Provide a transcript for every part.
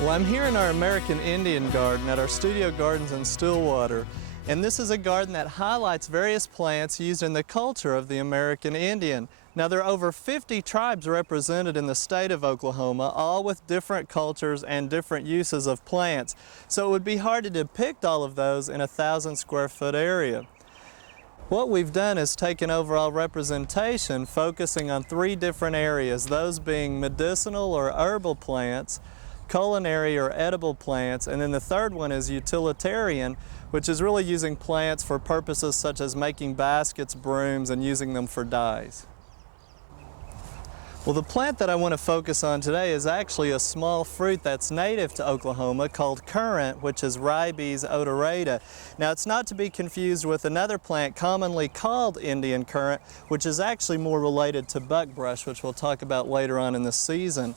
Well, I'm here in our American Indian garden at our studio gardens in Stillwater, and this is a garden that highlights various plants used in the culture of the American Indian. Now, there are over 50 tribes represented in the state of Oklahoma, all with different cultures and different uses of plants, so it would be hard to depict all of those in a 1,000 square foot area. What we've done is taken overall representation focusing on 3 different areas, those being medicinal or herbal plants, culinary or edible plants, and then the third one is utilitarian, which is really using plants for purposes such as making baskets, brooms, and using them for dyes. Well, the plant that I want to focus on today is actually a small fruit that's native to Oklahoma called currant, which is Ribes odorata. Now, it's not to be confused with another plant commonly called Indian currant, which is actually more related to buckbrush, which we'll talk about later on in the season.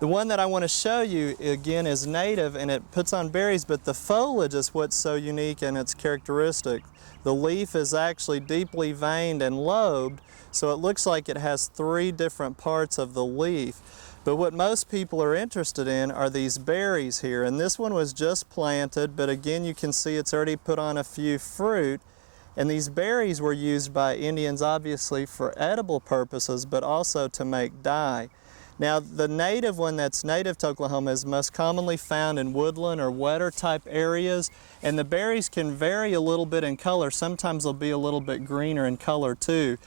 The one that I want to show you, again, is native and it puts on berries, but the foliage is what's so unique and its characteristic. The leaf is actually deeply veined and lobed, so it looks like it has 3 different parts of the leaf. But what most people are interested in are these berries here, and this one was just planted, but again you can see it's already put on a few fruit. And these berries were used by Indians obviously for edible purposes, but also to make dye. Now, the native one that's native to Oklahoma is most commonly found in woodland or wetter type areas, and the berries can vary a little bit in color. Sometimes they'll be a little bit greener in color too.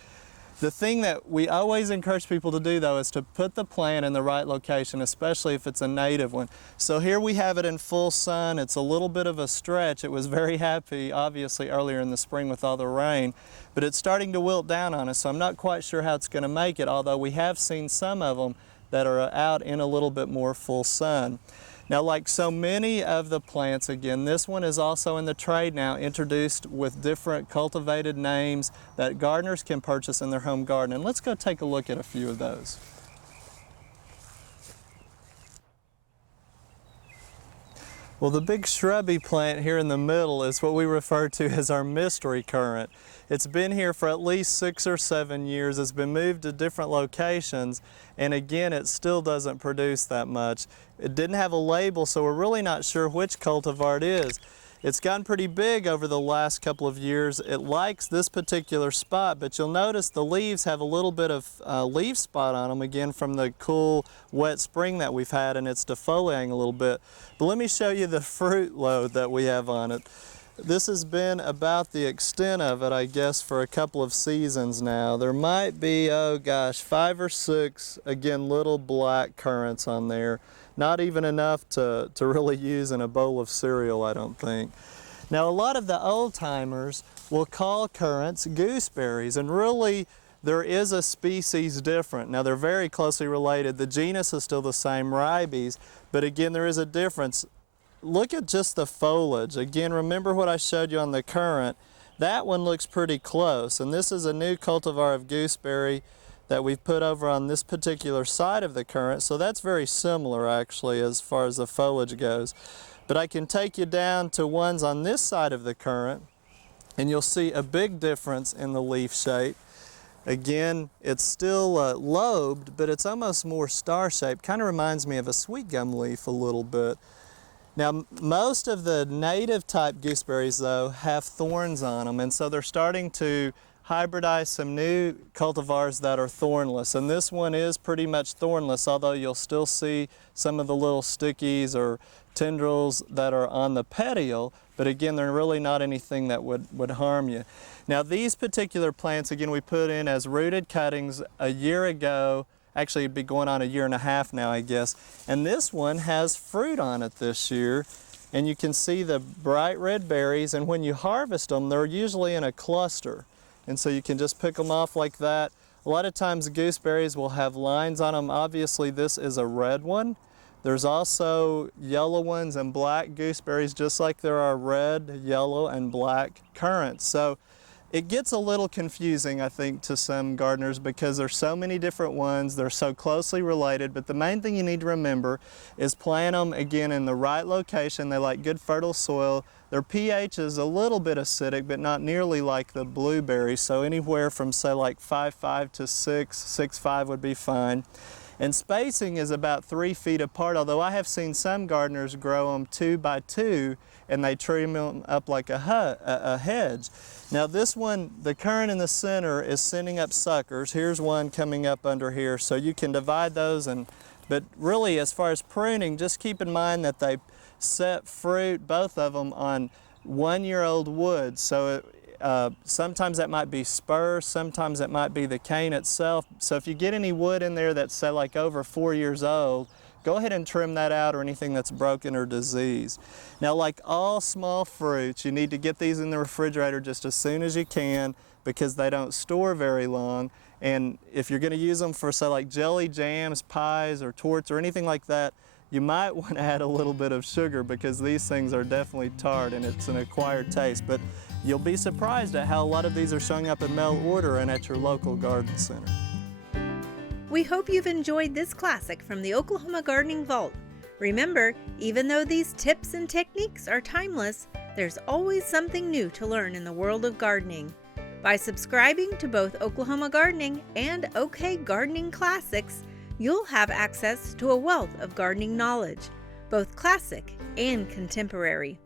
The thing that we always encourage people to do though is to put the plant in the right location, especially if it's a native one. So here we have it in full sun. It's a little bit of a stretch. It was very happy obviously earlier in the spring with all the rain, but it's starting to wilt down on us, so I'm not quite sure how it's going to make it, although we have seen some of them that are out in a little bit more full sun. Now, like so many of the plants, again, this one is also in the trade now, introduced with different cultivated names that gardeners can purchase in their home garden. And let's go take a look at a few of those. Well, the big shrubby plant here in the middle is what we refer to as our mystery currant. It's been here for at least 6 or 7 years. It's been moved to different locations, and again, it still doesn't produce that much. It didn't have a label, so we're really not sure which cultivar it is. It's gotten pretty big over the last couple of years. It likes this particular spot, but you'll notice the leaves have a little bit of leaf spot on them, again, from the cool, wet spring that we've had, and it's defoliating a little bit. But let me show you the fruit load that we have on it. This has been about the extent of it, I guess, for a couple of seasons now. There might be, oh gosh, 5 or 6, again, little black currants on there. Not even enough to really use in a bowl of cereal, I don't think. Now, a lot of the old timers will call currants gooseberries, and really there is a species different. Now, they're very closely related. The genus is still the same, Ribes, but again, there is a difference. Look at just the foliage. Again, remember what I showed you on the currant. That one looks pretty close, and this is a new cultivar of gooseberry that we've put over on this particular side of the currant, so that's very similar actually as far as the foliage goes. But I can take you down to ones on this side of the currant, and you'll see a big difference in the leaf shape. Again, it's still lobed, but it's almost more star-shaped. Kind of reminds me of a sweet gum leaf a little bit. Now, most of the native type gooseberries though have thorns on them, and so they're starting to hybridize some new cultivars that are thornless, and this one is pretty much thornless, although you'll still see some of the little stickies or tendrils that are on the petiole, but again, they're really not anything that would harm you. Now, these particular plants, again, we put in as rooted cuttings a year ago. Actually, it'd be going on a year and a half now, I guess, and this one has fruit on it this year, and you can see the bright red berries, and when you harvest them, they're usually in a cluster. And so you can just pick them off like that. A lot of times gooseberries will have lines on them. Obviously this is a red one. There's also yellow ones and black gooseberries, just like there are red, yellow, and black currants. So it gets a little confusing, I think, to some gardeners because there's so many different ones, they're so closely related, but the main thing you need to remember is plant them, again, in the right location. They like good fertile soil. Their pH is a little bit acidic, but not nearly like the blueberries, so anywhere from, say, like 5.5 to 6, 6.5 would be fine. And spacing is about 3 feet apart, although I have seen some gardeners grow them 2 by 2 and they trim them up like a hedge. Now this one, the currant in the center is sending up suckers. Here's one coming up under here, so you can divide those. But really, as far as pruning, just keep in mind that they set fruit, both of them, on 1-year-old wood. So sometimes that might be spurs, sometimes it might be the cane itself. So if you get any wood in there that's, say, like over 4 years old, go ahead and trim that out, or anything that's broken or diseased. Now, like all small fruits, you need to get these in the refrigerator just as soon as you can, because they don't store very long. And if you're going to use them for, say, like jelly, jams, pies, or torts, or anything like that, you might want to add a little bit of sugar, because these things are definitely tart and it's an acquired taste. But you'll be surprised at how a lot of these are showing up in mail order and at your local garden center. We hope you've enjoyed this classic from the Oklahoma Gardening Vault. Remember, even though these tips and techniques are timeless, there's always something new to learn in the world of gardening. By subscribing to both Oklahoma Gardening and OK Gardening Classics, you'll have access to a wealth of gardening knowledge, both classic and contemporary.